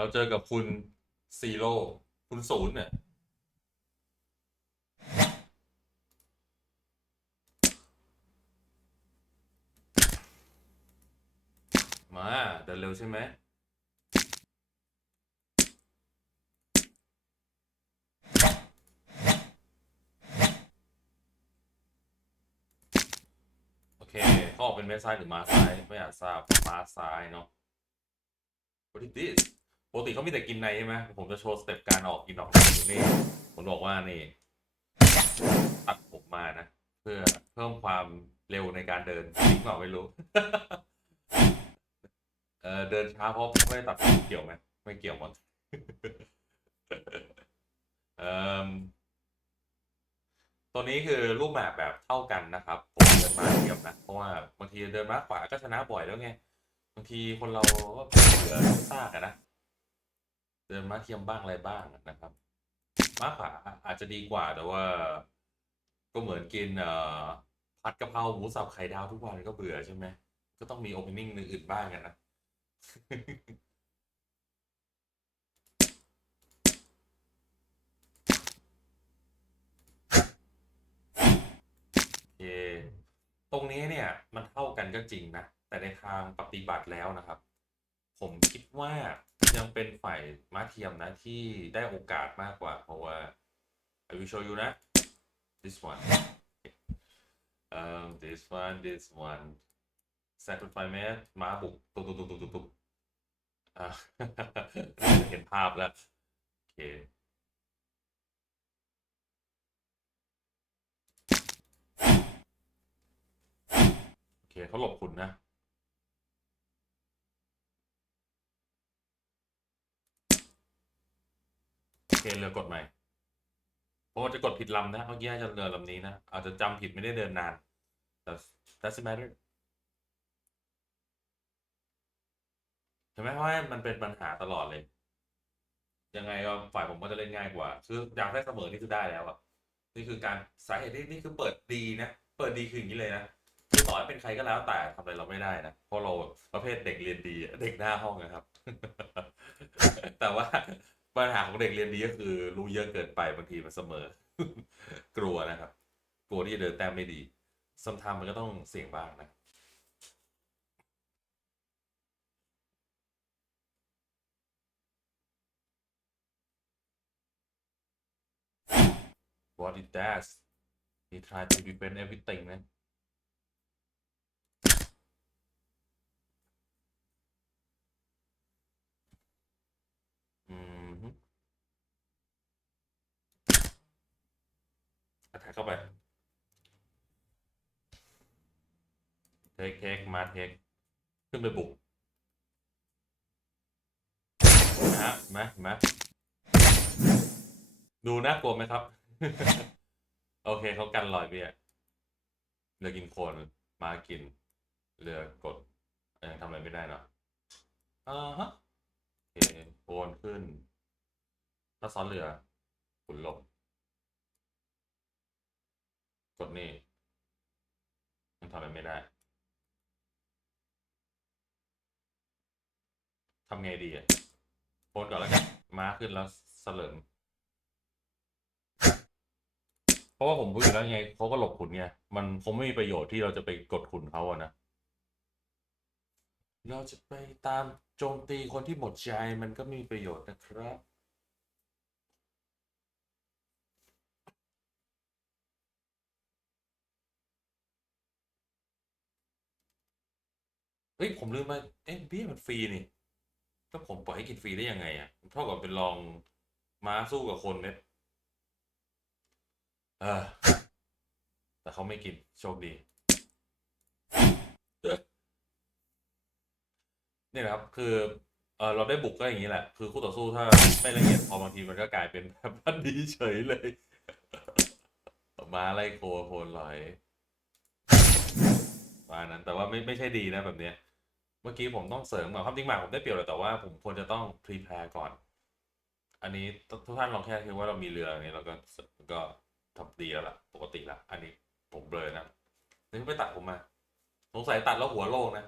เราเจอกับคุณซีโร่คุณศูนย์เนี่ยมาเดินเร็วใช่ไหมโอเคเขาออกเป็นเมสซ้ายหรือมาซ้าย ไม่อยากทราบมาซ้ายเนาะ What is this ปกติเขามีแต่กินในใช่ไหมผมจะโชว์สเต็ปการออกกินออกในอยู่นี่ผมบอกว่านี่ตัดผมมานะ เพื่อเพิ่มความเร็วในการเดินจริงเปล่าไม่รู้เออเดินช้าเพราะไม่ได้ตัดผมเกี่ยวไหมไม่เกี่ยวหมดเอ่มตัวนี้คือรูปแบบแบบเท่ากันนะครับ ผมเดินมาเทียมนะ เพราะว่าบางทีเดินมาขวาก็ชนะบ่อยแล้วไง บางทีคนเราก็เหลือซากนะ เดินมาเทียมบ้างอะไรบ้างนะครับม้าขวาอาจจะดีกว่าแต่ว่า ก็เหมือนกินเอ่อผัดกะเพราหมูสับไข่ดาวทุกวันก็เบื่อใช่ไหมก็ต้องมีโอเพนนิ่งอื่นบ้างอะนะโอเคตรงนี้เนี่ยมันเท่ากันก็จริงนะ แต่ในทางปฏิบัติแล้วนะครับ ผมคิดว่า ยังเป็นฝ่ายมาเทียมนะที่ได้โอกาสมากกว่า เพราะว่า I will show you นะ this one um this one this one sacrifice แม้ม้าบุกตุ๊บตุ๊บตุ๊บตุ๊บตุบตุบเห็นภาพแล้ว โอเคโอเคเขาหลบคุณนะ โอ เคเรือกดใหม่เพราะว่าจะกดผิดลำนะเมื่อกี้จะเรือลำนี้นะอาจจะจำผิดไม่ได้เดินนานแต่ doesn't matter เห็นไหมเพราะว่ามันเป็นปัญหาตลอดเลย ยังไงก็ฝ่ายผมก็จะเล่นง่ายกว่า คืออยากได้เสมอนี่คือได้แล้วอะนี่คือการสาเหตุที่นี่คือเปิดดีนะ เปิดดีคืออย่างนี้เลยนะคือต่อให้เป็นใครก็แล้วแต่ทำอะไรเราไม่ได้นะเพราะเราประเภทเด็กเรียนดีเด็กหน้าห้องนะครับ แต่ว่า ปัญหาของเด็กเรียนดีก็คือรู้เยอะเกินไปบางทีมันเสมอ กลัวนะครับ กลัวที่จะเดินแต้มไม่ดีซัมทามมันก็ต้องเสี่ยงบ้างนะ What it does he tried to prevent everything นะ อืมฮึอา แทกเข้าไปเทคเทคมาเทคขึ้นไปบุกนะฮะเห็นไหมเห็นไหมดูน่ากลัวไหมครับ โอเคเขากันลอยเบี้ยเรือกินโคนมากิน เรือกดยังทำอะไรไม่ได้เนาะอ่าฮะโอเคโอนขึ้นถ้าซ้อนเรือขุนลง กดนี่ยังทำอะไรไม่ได้ทำไงดีอะโอนก่อนแล้วกันม้าขึ้นแล้วเสลิมเพราะว่าผมพูดอยู่แล้วไงเขาก็หลบขุนไงมันคงไม่มีประโยชน์ที่เราจะไปกดขุนเขาอะนะเราจะไปตามโจมตีคนที่หมดใจมันก็มีประโยชน์นะครับ เฮ้ยผมลืมไปเอ๊ะเบี้ยมันฟรีนี่ถ้าผมปล่อยให้กินฟรีได้ยังไงอะเท่ากับเป็นลองม้าสู้กับคนเม็ดเออแต่เขาไม่กินโชคดีนี่นะครับ คือเออเราได้บุกก็อย่างนี้แหละ คือคู่ต่อสู้ถ้าไม่ละเอียดพอบางทีมันก็กลายเป็นแบบนดีเฉยเลยมาไล่โคโคนลอยมานั้นแต่ว่าไม่ไม่ใช่ดีนะแบบเนี้ย เมื่อกี้ผมต้องเสริมก่อนความจริงหมากผมได้เปรียบเลยแต่ว่าผมควรจะต้องพรีแพร์ก่อน อันนี้ทุกท่านลองแค่คิดว่าเรามีเรืออย่นี้เราก็ก็ทำดีแล้วล่ะ ปกติละอันนี้ผมเบลอนะนี่ไปตัดผมมาสงสัยตัดแล้วหัวโลกนะ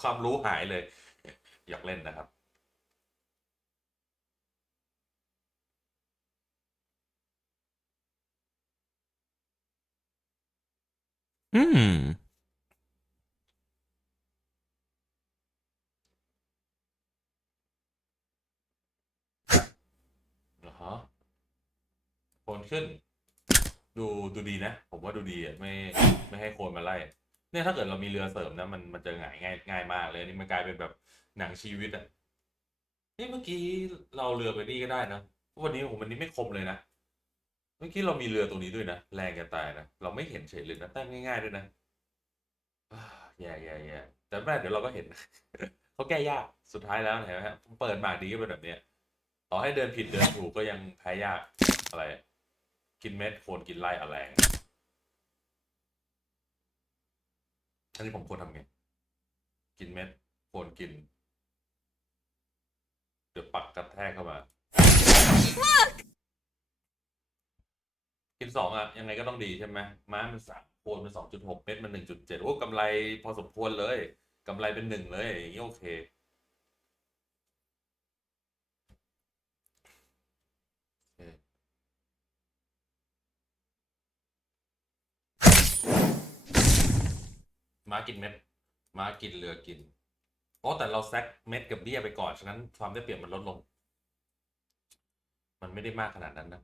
ความรู้หายเลย อยากเล่นนะครับอืม ขึ้น ดูดูดีนะ ผมว่าดูดีอะไม่ไม่ให้โคนมาไล่ เนี่ยถ้าเกิดเรามีเรือเสริมนะ มันมันจะง่ายง่ายง่ายมากเลยนี่มันกลายเป็นแบบหนังชีวิตอะนี่เมื่อกี้เราเรือไปนี่ก็ได้นะวันนี้ผมวันนี้ไม่คมเลยนะเมื่อกี้เรามีเรือตรงนี้ด้วยนะแรงกันตายนะเราไม่เห็นเฉยเลยนะแต้มง่ายๆด้วยนะอ่าแย่แย่แย่แต่ไม่เป็นไรเดี๋ยวเราก็เห็นเขาแก้ยากสุดท้ายแล้วเห็นไหมฮะเปิดหมากดีก็เป็นแบบเนี้ยต่อให้เดินผิดเดินถูกก็ยังแพ้ยากอะไร กินเม็ดโคนกินไล่อะไรอันนี้ผมควรทำไง กินเม็ดโคนกิน เดี๋ยวปักกระแทกเข้ามา กินสองอะ ยังไงก็ต้องดีใช่ไหมม้ามันสามโคนมันสองจุดหกเม็ดมันหนึ่งจุดเจ็ดโอ้กำไรพอสมควรเลยกำไรเป็นหนึ่งเลย อย่างนี้โอเค ม้ากินเม็ด ม้ากินเรือกินอ๋อแต่เราแซกเม็ดกับเบี้ยไปก่อน ฉะนั้นความได้เปรียบมันลดลง มันไม่ได้มากขนาดนั้นนะ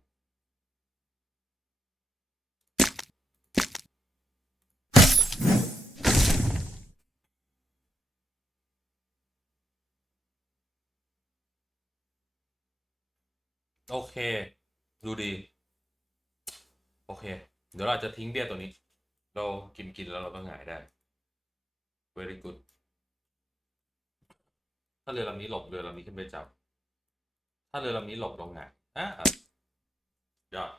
โอเค ดูดี โอเค เดี๋ยวเราจะทิ้งเบี้ยตัวนี้ เรากินกินแล้วเราก็หงายได้ very good ถ้าเรือลำนี้หลบเรือลำนี้ขึ้นไปจับ ถ้าเรือลำนี้หลบลงไงายอะยอด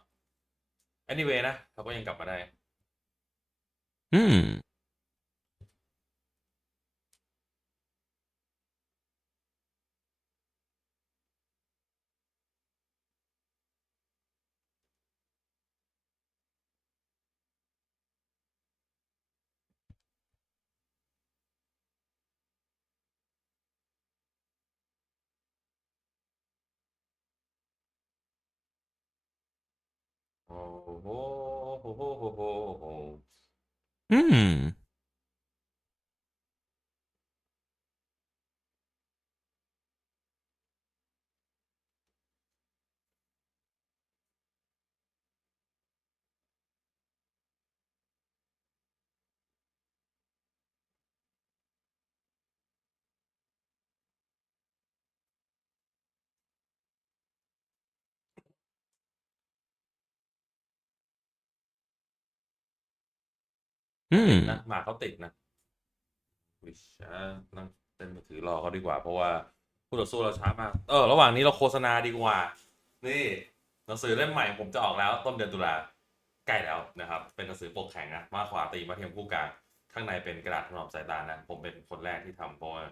anyway นะ เราก็ยังกลับมาได้ อืม Hmm. ติด Hmm. นะหมาเขาติดนะวิชานั่งเล่นมือถือรอเขาดีกว่า เพราะว่าผู้ต่อสู้เราช้ามาก เออ ระหว่างนี้เราโฆษณาดีกว่า นี่หนังสือเล่มใหม่ผมจะออกแล้ว ต้นเดือนตุลาใกล้แล้วนะครับ เป็นหนังสือปกแข็งนะมาขวาตีมาเทียมคู่กลางข้างในเป็นกระดาษถนอมสายตานะ ผมเป็นคนแรกที่ทำเพราะว่า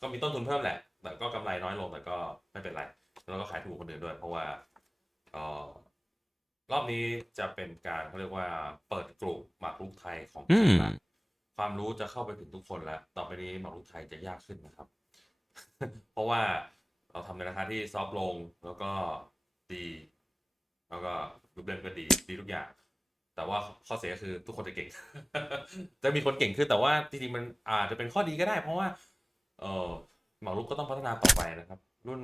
ก็มีต้นทุนเพิ่มแหละ แต่ก็กำไรน้อยลงแต่ก็ไม่เป็นไร แล้วก็ขายถูกคนอื่นด้วย เพราะว่าเอ่อ รอบนี้จะเป็นการเขาเรียกว่าเปิดกลุ่มหมากรุกไทยของจริงละอืมความรู้จะเข้าไปถึงทุกคนแล้ว ต่อไปนี้หมากรุกไทยจะยากขึ้นนะครับ เพราะว่าเราทำในราคาที่ซอฟต์ลงแล้วก็ดี แล้วก็รูปเล่มก็ดีดีทุกอย่าง แต่ว่าข้อเสียคือทุกคนจะเก่ง จะมีคนเก่งขึ้นแต่ว่าจริงๆมันอาจจะเป็นข้อดีก็ได้ เพราะว่า เออหมากรุกก็ต้องพัฒนาต่อไปนะครับ รุ่น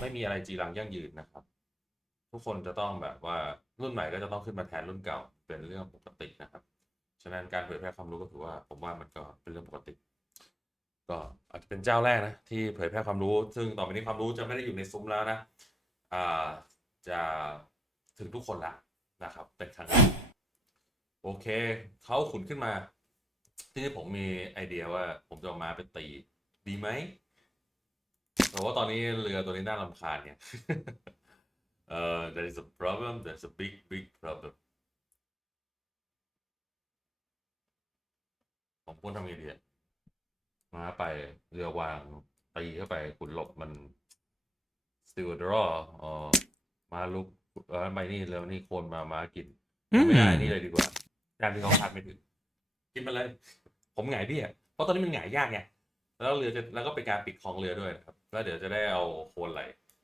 ไม่มีอะไรจีรังยั่งยืนนะครับ ทุกคนจะต้องแบบว่ารุ่นใหม่ก็จะต้องขึ้นมาแทนรุ่นเก่าเป็นเรื่องปกตินะครับ ฉะนั้นการเผยแพร่ความรู้ก็ถือว่าผมว่ามันก็เป็นเรื่องปกติ ก็อาจจะเป็นเจ้าแรกนะที่เผยแพร่ความรู้ ซึ่งต่อไปนี้ความรู้จะไม่ได้อยู่ในซุ้มแล้วนะอ่าจะถึงทุกคนละนะครับ เป็นครั้งแรกโอเคเขาขุนขึ้นมา ที่นี่ผมมีไอเดียว่าผมจะเอามาเป็นตีดีไหมแต่ว่าตอนนี้เรือตัวนี้น่ารำคาญเนี่ย เอ่อ there is a problem there's a big big problem ผมควรทำไงดีมาไปเรือวางตีเข้าไปขุนหลบมัน still a draw เออมาลุกไม่นี่เรือนี่โคนมามากิน ไม่ได้นี่เลยดีกว่าการที่เขาคาดไม่ถึงกินมาเลย ผมหงายเบี้ยเพราะตอนนี้มันหงายยากไงแล้วเรือจะแล้วก็เป็นการปิดคลองเรือด้วยนะครับ แล้วเดี๋ยวจะได้เอาโคนไหล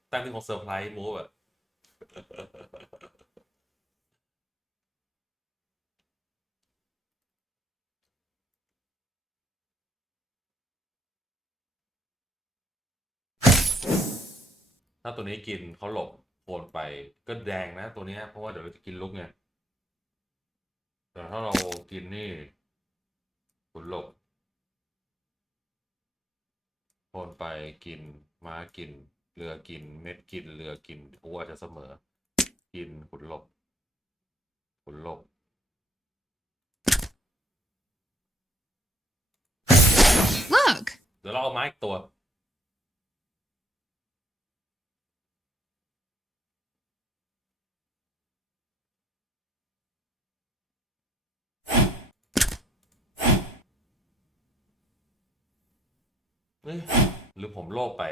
แต้มที่ของเซอร์ไพรส์มูฟอะ ถ้าตัวนี้กินเขาหลบโผล่ไปก็แดงนะตัวนี้เพราะว่าเดี๋ยวเราจะกินลูกไงแต่ถ้าเรากินนี่ขุหลบโผล่ไปกินม้ากิน เรือกิน เม็ดกิน เรือกินกูอาจจะเสมอ กินขุนหลบขุนหลบ Look! เดี๋ยวเราเอาไม้อีกตัวเฮ้ยหรือผมโลภไป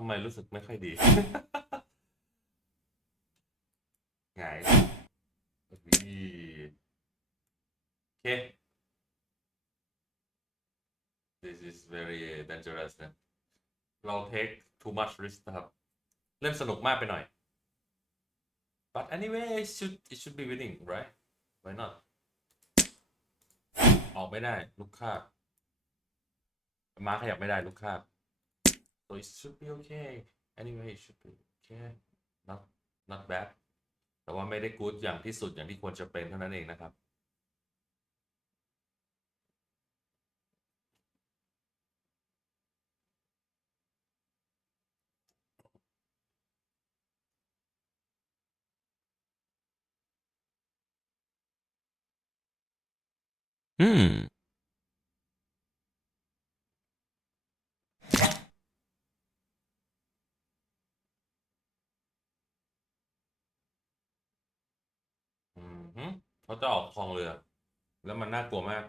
ทำไมรู้สึกไม่ค่อยดีไงายโอเค this is very dangerous นะ เรา take too much risk นะครับ เล่นสนุกมากไปหน่อย but anyway it should it should be winning right why not ออกไม่ได้ ลูกคาบม้าขยับไม่ได้ ลูกคาบ so it should be okay anyway it should be okay not not bad แต่ว่าไม่ได้ good อย่างที่สุดอย่างที่ควรจะเป็นเท่านั้นเองนะครับ Hmm. เขาจะออกคลองเรือ แล้วมันน่ากลัวมาก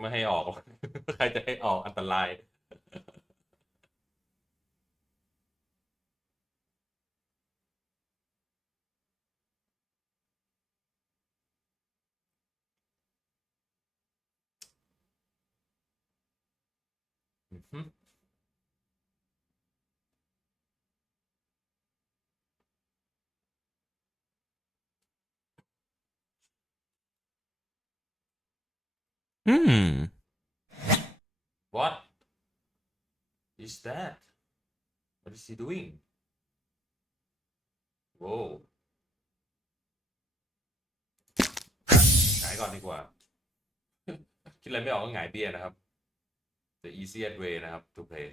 ไม่ให้ออก ใครจะให้ออกอันตราย อือฮึ Hmm. What is that? What is he doing? Whoa หงายก่อนดีกว่า คิดอะไรไม่ออกก็หงายเบี้ยนะครับ the easiest way นะครับ to play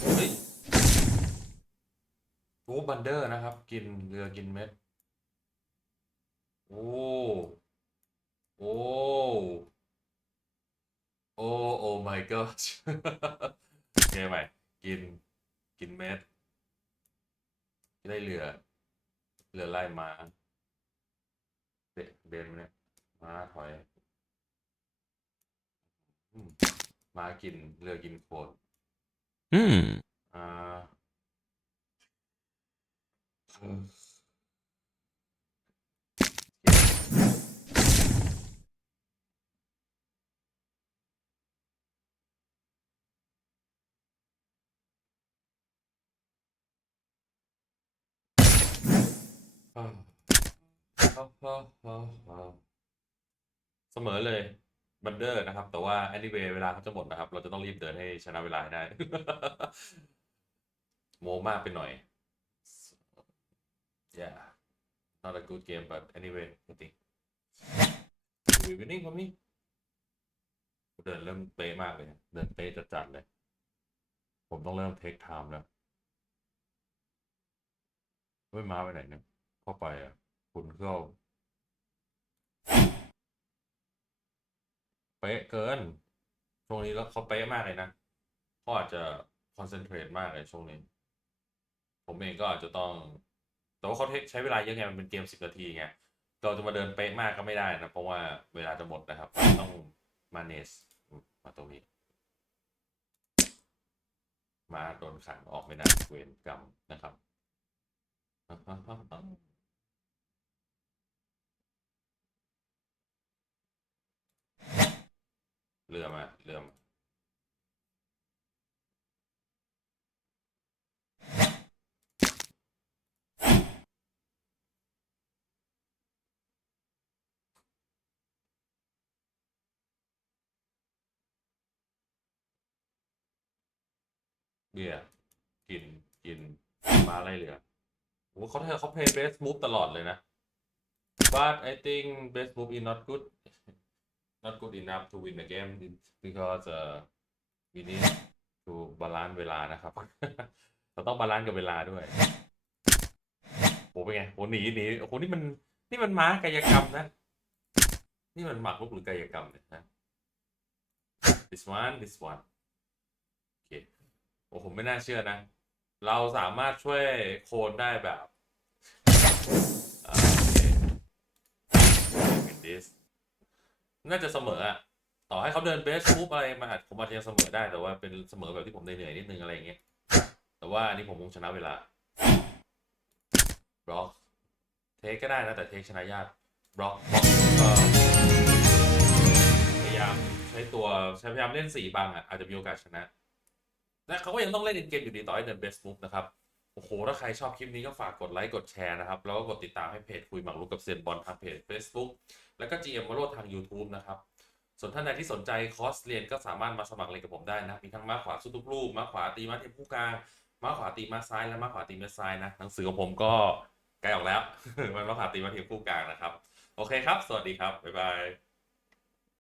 เฮ้ยโอ้บันเดอร์นะครับ กินเรือกินเม็ด โอ้ โอ้ โอ้โอ้ my god โอเคใหม่กิน กินเม็ด ได้เรือเรือไล่มาเดเดนเนี่ยม้าถอยอืมม้ากิน เรือกินโคลน Hmm. อ่าเอออ่าฮ่าฮ่าฮ่าฮ่า เสมอเลยบันเดอร์นะครับ แต่ว่า anyway เวลาเขาจะหมดนะครับ เราจะต้องรีบเดินให้ชนะเวลาให้ได้ โมมากไปหน่อย yeah not a good game but anyway I think we winning for me เดินเริ่มเป๊ะมากเลย เดินเป๊ะจัดๆเลย ผมต้องเริ่ม take time แล้วไม่มาไปไหนเนี่ย เข้าไปอะ คุณเข้าเป๊ะเกิน ช่วงนี้แล้วเขาเป๊ะมากเลยนะเขาอาจจะคอนเซนเทรตมากเลยช่วงนี้ ผมเองก็อาจจะต้อง แต่ว่าเขาใช้เวลาเยอะไงมันเป็นเกมสิบนาทีไงเราจะมาเดินเป๊ะมากก็ไม่ได้นะ เพราะว่าเวลาจะหมดนะครับ ต้อง manage มาตรงนี้ มาโดนขังออกไม่ได้เวรกรรมนะครับ เรือมาเรือมเบียร์กินกินมาไล่เรือโอ้เขาเขาเพย์เบสมูฟตลอดเลยนะ but I think base book is not good not good enough to win the game because uh, we need to balance เวลานะครับ เราต้องบาลานซ์กับเวลาด้วยโหเป็นไงโหหนีหนีโหนี่มันนี่มันม้ากายกรรมนะ นี่มันหมากรุกหรือกายกรรมเนี่ยนะ this one this one โอเคโอ้ผมไม่น่าเชื่อนะ เราสามารถช่วยโคนได้แบบอ่าโอเค win this น่าจะเสมออะต่อให้เขาเดินเบสมูฟอะไรมาอาจผมอาจจะยังเสมอได้แต่ว่าเป็นเสมอแบบที่ผมเหนื่อยๆนิดนึงอะไรอย่างเงี้ยแต่ว่าอันนี้ผมคงชนะเวลาบล็อกเทคก็ได้นะแต่เทคชนะยากบล็อกบล็อกก็พยายามใช้ตัวใช้พยายามเล่นสีบังอะอาจจะมีโอกาสชนะและเขาก็ยังต้องเล่นเกมอยู่ดีต่อให้เดินเบสมูฟนะครับ โอ้โห ถ้าใครชอบคลิปนี้ก็ฝากกดไลค์ กดแชร์นะครับ แล้วก็กดติดตามให้เพจคุยหมากรุกกับเซียนบอลทางเพจ Facebook แล้วก็ GM วโรดทาง YouTube นะครับ ส่วนท่านใดที่สนใจคอร์สเรียนก็สามารถมาสมัครเรียนกับผมได้นะ มีทั้งม้าขวาสู้ทุกรูปม้าขวาตีม้าเทียมผู้กลางม้าขวาตีม้าซ้ายและม้าขวาตีม้าซ้ายนะ หนังสือของผมก็ใกล้ออกแล้ว มันม้าขวาตีม้าเทียมผู้กลางนะครับ โอเคครับ สวัสดีครับ บ๊ายบาย